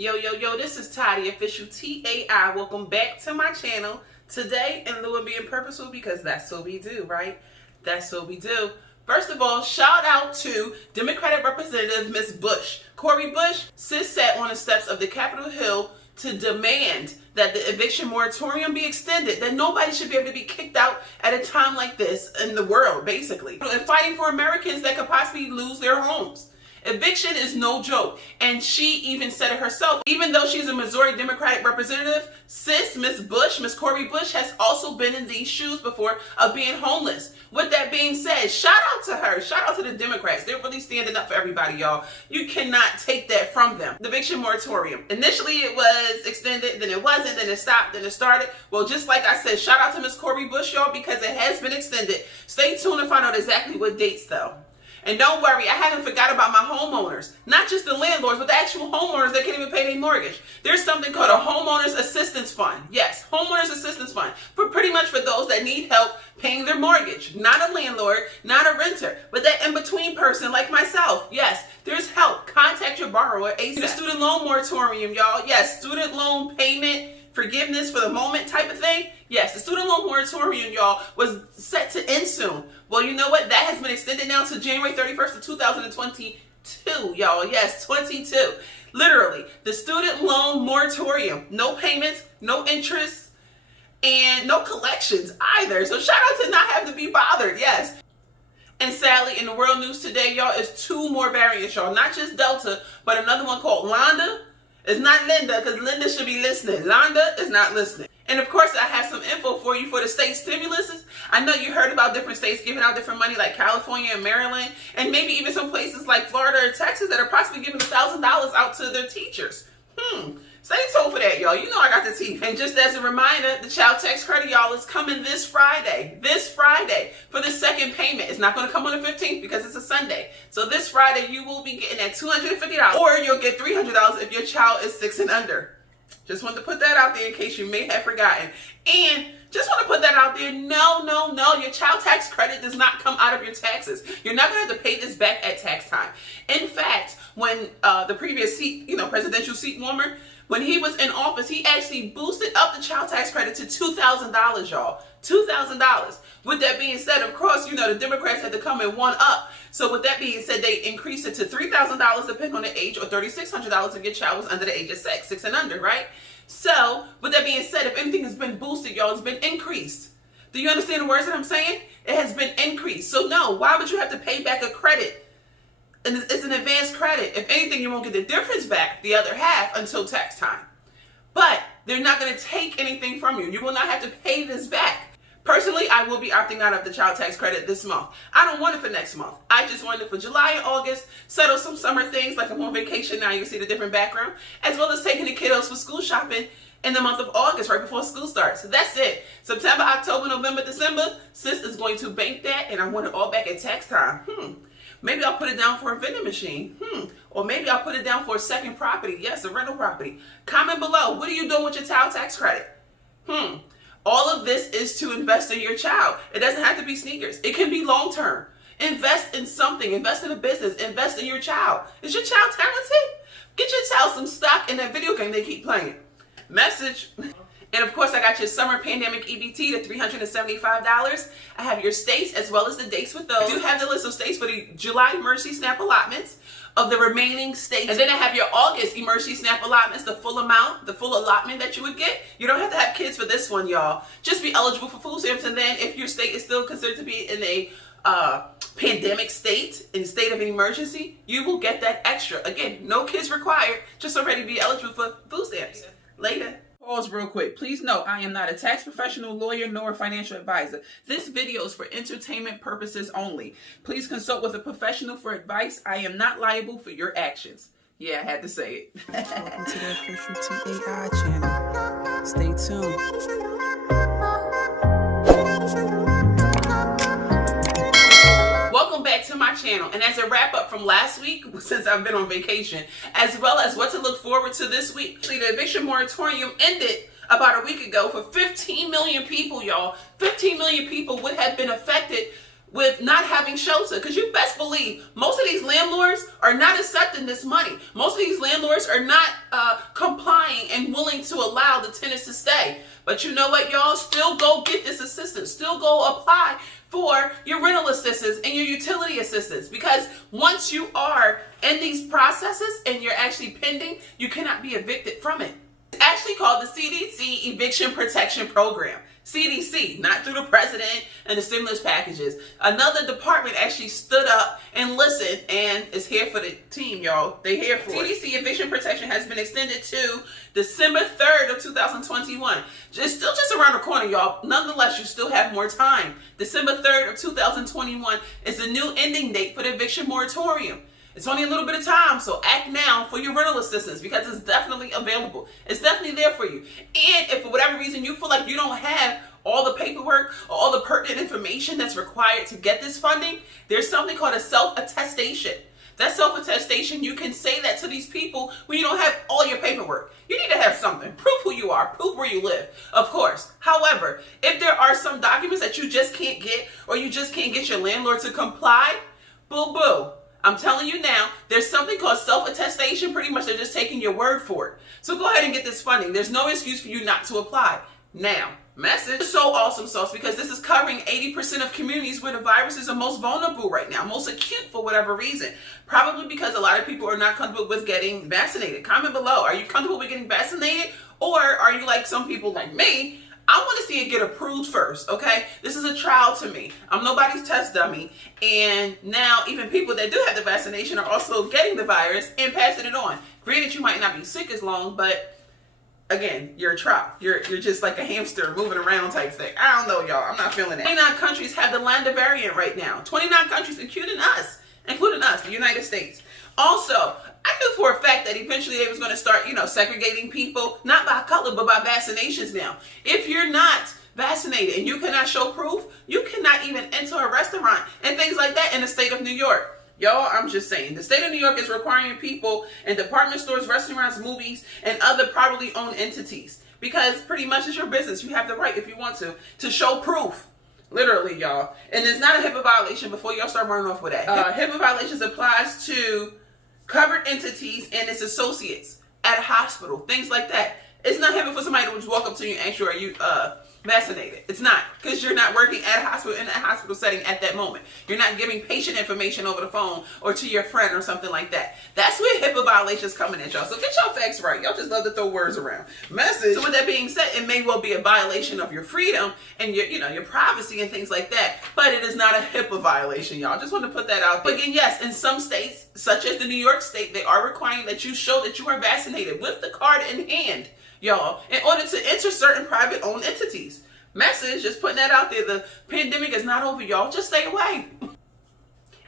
Yo, this is Ty, the official TAI. Welcome back to my channel. Today, in lieu of being purposeful, because that's what we do, right? That's what we do. First of all, shout out to Democratic Representative Ms. Bush. Cori Bush, sis sat on the steps of the Capitol Hill to demand that the eviction moratorium be extended, that nobody should be able to be kicked out at a time like this in the world, basically. And fighting for Americans that could possibly lose their homes. Eviction is no joke, and she even said it herself. Even though she's a Missouri Democratic representative, sis, Miss Cori Bush, has also been in these shoes before of being homeless. With that being said, shout out to her. Shout out to the Democrats. They're really standing up for everybody, y'all. You cannot take that from them. The eviction moratorium. Initially, it was extended, then it wasn't, then it stopped, then it started. Well, just like I said, shout out to Miss Cori Bush, y'all, because it has been extended. Stay tuned to find out exactly what dates, though. And don't worry, I haven't forgot about my homeowners. Not just the landlords, but the actual homeowners that can't even pay their mortgage. There's something called a homeowners assistance fund. Yes, homeowners assistance fund. For pretty much for those that need help paying their mortgage. Not a landlord, not a renter, but that in-between person like myself. Yes, there's help. Contact your borrower ASAP. The student loan moratorium, y'all. Yes, student loan payment forgiveness for the moment type of thing. Yes, the student loan moratorium, y'all, was set to end soon. Well, you know what? That has been extended now to January 31st of 2022, y'all. Yes, 22. Literally, the student loan moratorium. No payments, no interest, and no collections either. So shout out to not having to be bothered. Yes. And sadly, in the world news today, y'all, is two more variants, y'all. Not just Delta, but another one called Lambda. It's not Linda, because Linda should be listening. Lambda is not listening. And of course, I have some info for you for the state stimuluses. I know you heard about different states giving out different money, like California and Maryland, and maybe even some places like Florida or Texas that are possibly giving $1,000 out to their teachers. Stay tuned for that, y'all. You know I got the tea. And just as a reminder, the child tax credit, y'all, is coming this Friday. This Friday for the second payment. It's not going to come on the 15th because it's a Sunday. So this Friday, you will be getting that $250, or you'll get $300 if your child is 6 and under. Just wanted to put that out there in case you may have forgotten. And just want to put that out there. No. Your child tax credit does not come out of your taxes. You're not going to have to pay this back at tax time. In fact, when the previous presidential seat warmer, when he was in office, he actually boosted up the child tax credit to $2,000, y'all. $2,000. With that being said, of course, the Democrats had to come in one up. So with that being said, they increased it to $3,000 depending on the age, or $3,600 if your child was under the age of 6 and under, right? So with that being said, if anything has been boosted, y'all, it's been increased. Do you understand the words that I'm saying? It has been increased. So no, why would you have to pay back a credit? And it's an advanced credit. If anything, you won't get the difference back, the other half, until tax time. But they're not going to take anything from you. You will not have to pay this back. Personally, I will be opting out of the child tax credit this month. I don't want it for next month. I just want it for July and August, settle some summer things, like I'm on vacation now, you can see the different background, as well as taking the kiddos for school shopping in the month of August, right before school starts. So that's it. September, October, November, December, sis is going to bank that, and I want it all back at tax time. Maybe I'll put it down for a vending machine. Or maybe I'll put it down for a second property. Yes, a rental property. Comment below. What are you doing with your child tax credit? All of this is to invest in your child. It doesn't have to be sneakers. It can be long term. Invest in something. Invest in a business. Invest in your child. Is your child talented? Get your child some stock in that video game they keep playing. Message. And of course, I got your summer pandemic EBT to $375. I have your states as well as the dates with those. I do have the list of states for the July Emergency SNAP allotments of the remaining states. And then I have your August Emergency SNAP allotments, the full amount, the full allotment that you would get. You don't have to have kids for this one, y'all. Just be eligible for food stamps. And then if your state is still considered to be in a pandemic state, in state of an emergency, you will get that extra. Again, no kids required, just already be eligible for food stamps. Later. Pause real quick. Please note, I am not a tax professional, lawyer, nor a financial advisor. This video is for entertainment purposes only. Please consult with a professional for advice. I am not liable for your actions. Yeah, I had to say it. Welcome to the official TAI channel. Stay tuned. Welcome back to my channel, and as a wrap up from last week, since I've been on vacation, as well as what to look forward to this week. Actually, the eviction moratorium ended about a week ago for 15 million people, y'all. 15 million people would have been affected with not having shelter, because you best believe most of these landlords are not accepting this money. Most of these landlords are not complying and willing to allow the tenants to stay. But you know what, y'all? Still go get this assistance. Still go apply for your rental assistance and your utility assistance, because once you are in these processes and you're actually pending, you cannot be evicted from it. It's actually called the CDC Eviction Protection Program. CDC, not through the president and the stimulus packages. Another department actually stood up and listened and is here for the team, y'all. They here for it. CDC eviction protection has been extended to December 3rd of 2021. It's still just around the corner, y'all. Nonetheless, you still have more time. December 3rd of 2021 is the new ending date for the eviction moratorium. It's only a little bit of time, so act now for your rental assistance, because it's definitely available. It's definitely there for you. And if for whatever reason you feel like you don't have all the paperwork or all the pertinent information that's required to get this funding, there's something called a self-attestation. That self-attestation, you can say that to these people when you don't have all your paperwork. You need to have something. Prove who you are. Prove where you live, of course. However, if there are some documents that you just can't get, or you just can't get your landlord to comply, boo-boo. I'm telling you now, there's something called self-attestation. Pretty much they're just taking your word for it. So go ahead and get this funding. There's no excuse for you not to apply. Now, message is so awesome sauce, because this is covering 80% of communities where the viruses are most vulnerable right now, most acute for whatever reason. Probably because a lot of people are not comfortable with getting vaccinated. Comment below. Are you comfortable with getting vaccinated? Or are you like some people like me? I want to see it get approved first, okay? This is a trial to me. I'm nobody's test dummy. And now even people that do have the vaccination are also getting the virus and passing it on. Granted, you might not be sick as long, but again, you're a trial. You're just like a hamster moving around type thing. I don't know, y'all. I'm not feeling it. 29 countries have the Lambda variant right now. 29 countries, including us, the United States. Also, I knew for a fact that eventually they was going to start, segregating people, not by color, but by vaccinations now. If you're not vaccinated and you cannot show proof, you cannot even enter a restaurant and things like that in the state of New York. Y'all, I'm just saying, the state of New York is requiring people in department stores, restaurants, movies, and other privately owned entities, because pretty much it's your business. You have the right, if you want to show proof. Literally, y'all. And it's not a HIPAA violation before y'all start running off with that. HIPAA violations applies to covered entities and its associates at a hospital, things like that. It's not HIPAA for somebody to just walk up to you and ask you, are you vaccinated? It's not, because you're not working at a hospital, in a hospital setting at that moment. You're not giving patient information over the phone or to your friend or something like that. That's where HIPAA violations coming at y'all. So get y'all facts right. Y'all just love to throw words around. Message. So with that being said, it may well be a violation of your freedom and your privacy and things like that, but it is not a HIPAA violation, y'all. Just want to put that out there. But again, yes, in some states, such as the New York state, they are requiring that you show that you are vaccinated with the card in hand, y'all, in order to enter certain private owned entities. Message, just putting that out there. The pandemic is not over, y'all. Just stay away.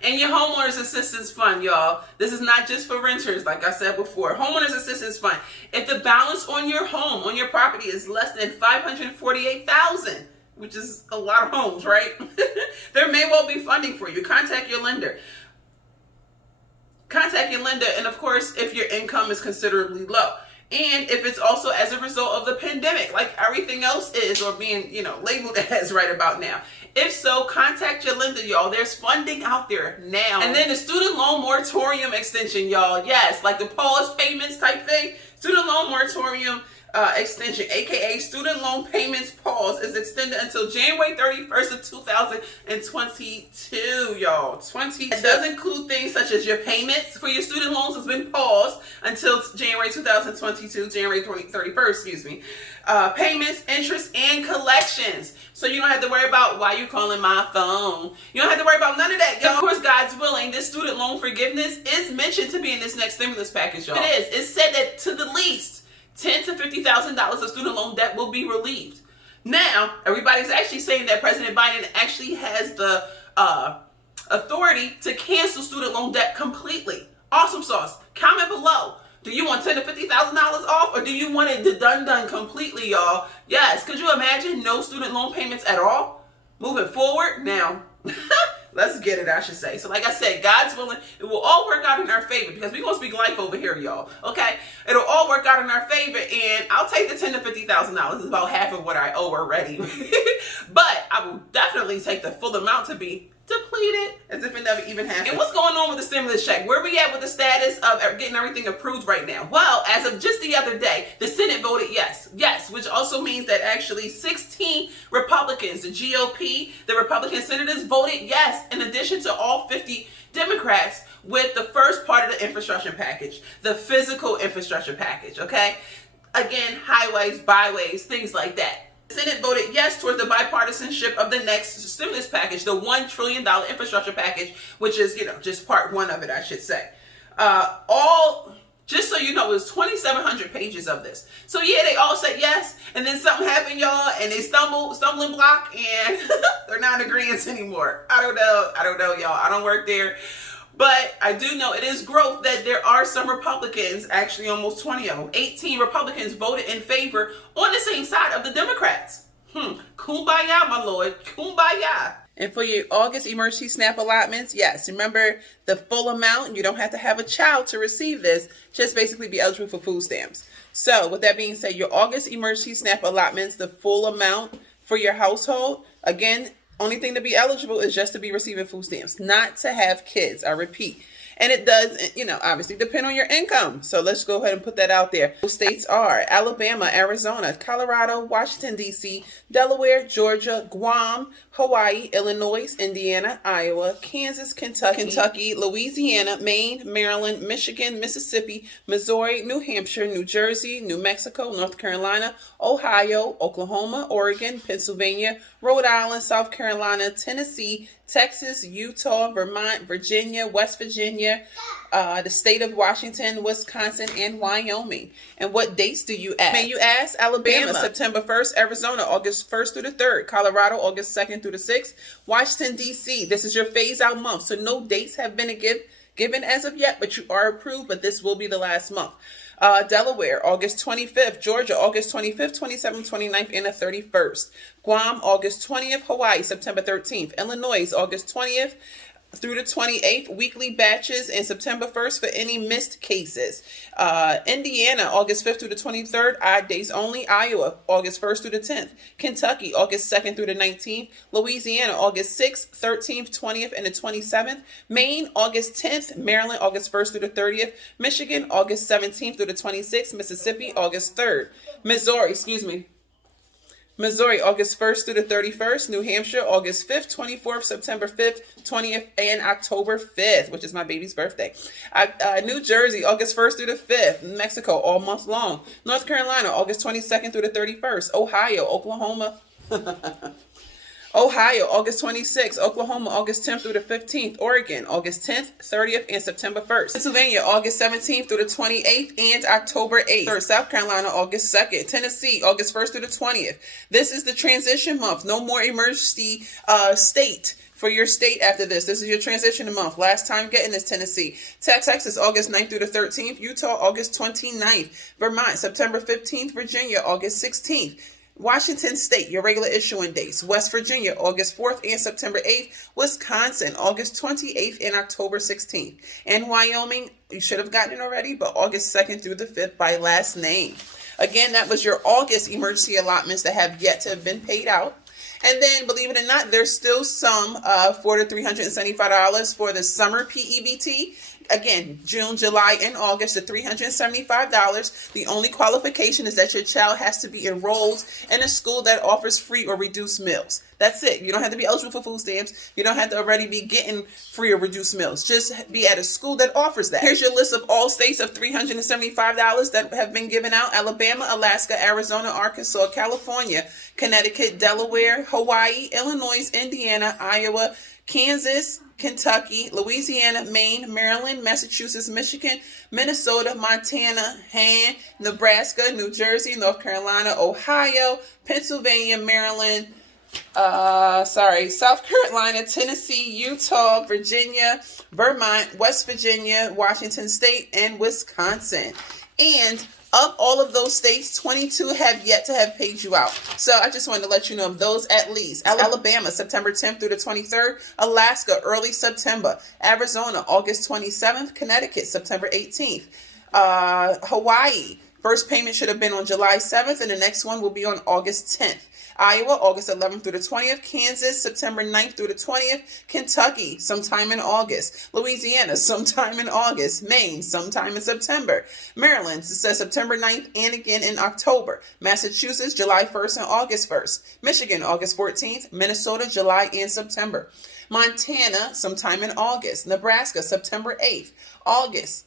And your homeowners assistance fund, y'all. This is not just for renters, like I said before. Homeowners assistance fund. If the balance on your home, on your property, is less than $548,000, which is a lot of homes, right? There may well be funding for you. Contact your lender. And of course, if your income is considerably low. And if it's also as a result of the pandemic, like everything else is, or being, labeled as right about now. If so, contact your lender, y'all. There's funding out there now. And then the student loan moratorium extension, y'all. Yes, like the pause payments type thing. Student loan moratorium extension, aka student loan payments pause, is extended until January 31st of 2022, y'all. It does include things such as your payments for your student loans has been paused until January 2022, January 31st, excuse me. Payments, interest, and collections. So you don't have to worry about why you calling my phone. You don't have to worry about none of that, y'all. Of course, God's willing, this student loan forgiveness is mentioned to be in this next stimulus package, y'all. It is. It's said that to the least, $10,000 to $50,000 of student loan debt will be relieved. Now, everybody's actually saying that President Biden actually has the authority to cancel student loan debt completely. Awesome sauce. Comment below. Do you want $10,000 to $50,000 off, or do you want it done completely, y'all? Yes. Could you imagine no student loan payments at all moving forward? Now, let's get it, I should say. So like I said, God's willing, it will all work out in our favor, because we're going to speak life over here, y'all. Okay? It'll all work out in our favor, and I'll take the $10,000 to $50,000. It's about half of what I owe already. But I will definitely take the full amount to be depleted as if it never even happened. And what's going on with the stimulus check? Where we at with the status of getting everything approved right now? Well, as of just the other day, the Senate voted yes. Yes, which also means that actually 16 Republicans, the GOP, the Republican senators voted yes, in addition to all 50 Democrats, with the first part of the infrastructure package, the physical infrastructure package, okay? Again, highways, byways, things like that. The Senate voted yes towards the bipartisanship of the next stimulus package, the $1 trillion infrastructure package, which is, just part one of it, I should say. Just so you know, it was 2,700 pages of this. So yeah, they all said yes, and then something happened, y'all, and they stumbling block, and they're not in agreement anymore. I don't know, y'all. I don't work there. But I do know it is growth that there are some Republicans, actually almost 20 of them, 18 Republicans voted in favor on the same side of the Democrats. Kumbaya, my lord, kumbaya. And for your August emergency SNAP allotments, yes, remember the full amount. You don't have to have a child to receive this, just basically be eligible for food stamps. So with that being said, your August emergency SNAP allotments, the full amount for your household, again, only thing to be eligible is just to be receiving food stamps, not to have kids. I repeat. And it does, obviously depend on your income. So let's go ahead and put that out there. Those states are Alabama, Arizona, Colorado, Washington, D.C., Delaware, Georgia, Guam, Hawaii, Illinois, Indiana, Iowa, Kansas, Kentucky, Louisiana, Maine, Maryland, Michigan, Mississippi, Missouri, New Hampshire, New Jersey, New Mexico, North Carolina, Ohio, Oklahoma, Oregon, Pennsylvania, Rhode Island, South Carolina, Tennessee, Texas, Utah, Vermont, Virginia, West Virginia, the state of Washington, Wisconsin, and Wyoming. And what dates do you ask? May you ask? Alabama, September 1st, Arizona, August 1st through the 3rd, Colorado, August 2nd through the 6th, Washington, D.C. This is your phase-out month, so no dates have been given as of yet, but you are approved, but this will be the last month. Delaware, August 25th. Georgia, August 25th, 27th, 29th, and the 31st. Guam, August 20th. Hawaii, September 13th. Illinois, August 20th through the 28th. Weekly batches and September 1st for any missed cases. Indiana, August 5th through the 23rd. Odd days only. Iowa, August 1st through the 10th. Kentucky, August 2nd through the 19th. Louisiana, August 6th, 13th, 20th, and the 27th. Maine, August 10th. Maryland, August 1st through the 30th. Michigan, August 17th through the 26th. Mississippi, August 3rd. Missouri, August 1st through the 31st. New Hampshire, August 5th, 24th, September 5th, 20th, and October 5th, which is my baby's birthday. New Jersey, August 1st through the 5th. Mexico, all month long. North Carolina, August 22nd through the 31st. Ohio, August 26th. Oklahoma, August 10th through the 15th. Oregon, August 10th, 30th, and September 1st. Pennsylvania, August 17th through the 28th and October 8th. South Carolina, August 2nd. Tennessee, August 1st through the 20th. This is the transition month. No more emergency state for your state after this. This is your transition month. Last time getting this, Tennessee. Texas, August 9th through the 13th. Utah, August 29th. Vermont, September 15th. Virginia, August 16th. Washington State, your regular issuing dates. West Virginia, August 4th and September 8th. Wisconsin, August 28th and October 16th. And Wyoming, you should have gotten it already, but August 2nd through the 5th by last name. Again, that was your August emergency allotments that have yet to have been paid out. And then, believe it or not, there's still some for the $375 for the summer P-EBT. Again, June, July, and August, the $375. The only qualification is that your child has to be enrolled in a school that offers free or reduced meals. That's it. You don't have to be eligible for food stamps. You don't have to already be getting free or reduced meals. Just be at a school that offers that. Here's your list of all states of $375 that have been given out. Alabama, Alaska, Arizona, Arkansas, California, Connecticut, Delaware, Hawaii, Illinois, Indiana, Iowa, Kansas, Kentucky, Louisiana, Maine, Maryland, Massachusetts, Michigan, Minnesota, Montana, Nebraska, New Jersey, North Carolina, Ohio, Pennsylvania, Maryland, South Carolina, Tennessee, Utah, Virginia, Vermont, West Virginia, Washington State, and Wisconsin. And of all of those states, 22 have yet to have paid you out. So I just wanted to let you know of those at least. Alabama, September 10th through the 23rd. Alaska, early September. Arizona, August 27th. Connecticut, September 18th. Hawaii, First payment should have been on July 7th, and the next one will be on August 10th. Iowa, August 11th through the 20th. Kansas, September 9th through the 20th. Kentucky, sometime in August. Louisiana, sometime in August. Maine, sometime in September. Maryland, it says September 9th and again in October. Massachusetts, July 1st and August 1st. Michigan, August 14th. Minnesota, July and September. Montana, sometime in August. Nebraska, September 8th. August.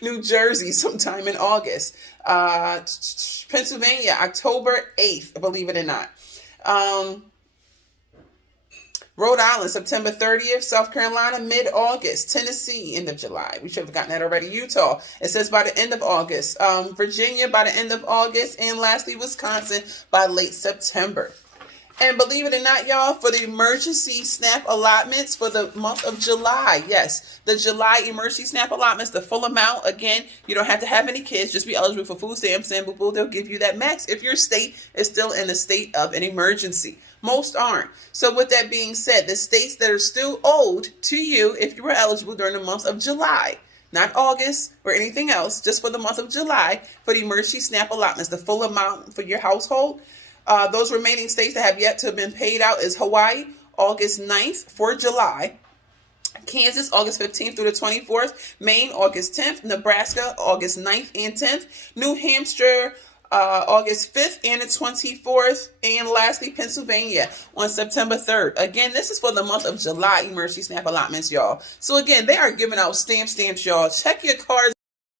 New Jersey, sometime in August. Pennsylvania, October 8th, believe it or not. Rhode Island, September 30th. South Carolina, mid-August. Tennessee, end of July. We should have gotten that already. Utah, it says by the end of August. Virginia, by the end of August. And lastly, Wisconsin, by late September. And believe it or not, y'all, for the emergency SNAP allotments for the month of July, yes, the July emergency SNAP allotments, the full amount, again, you don't have to have any kids, just be eligible for food stamps, and they'll give you that max if your state is still in a state of an emergency. Most aren't. So with that being said, the states that are still owed to you, if you were eligible during the month of July, not August or anything else, just for the month of July, for the emergency SNAP allotments, the full amount for your household, those remaining states that have yet to have been paid out is Hawaii, August 9th for July. Kansas, August 15th through the 24th. Maine, August 10th. Nebraska, August 9th and 10th. New Hampshire, August 5th and the 24th. And lastly, Pennsylvania on September 3rd. Again, this is for the month of July emergency SNAP allotments, y'all. So again, they are giving out stamps, y'all. Check your cards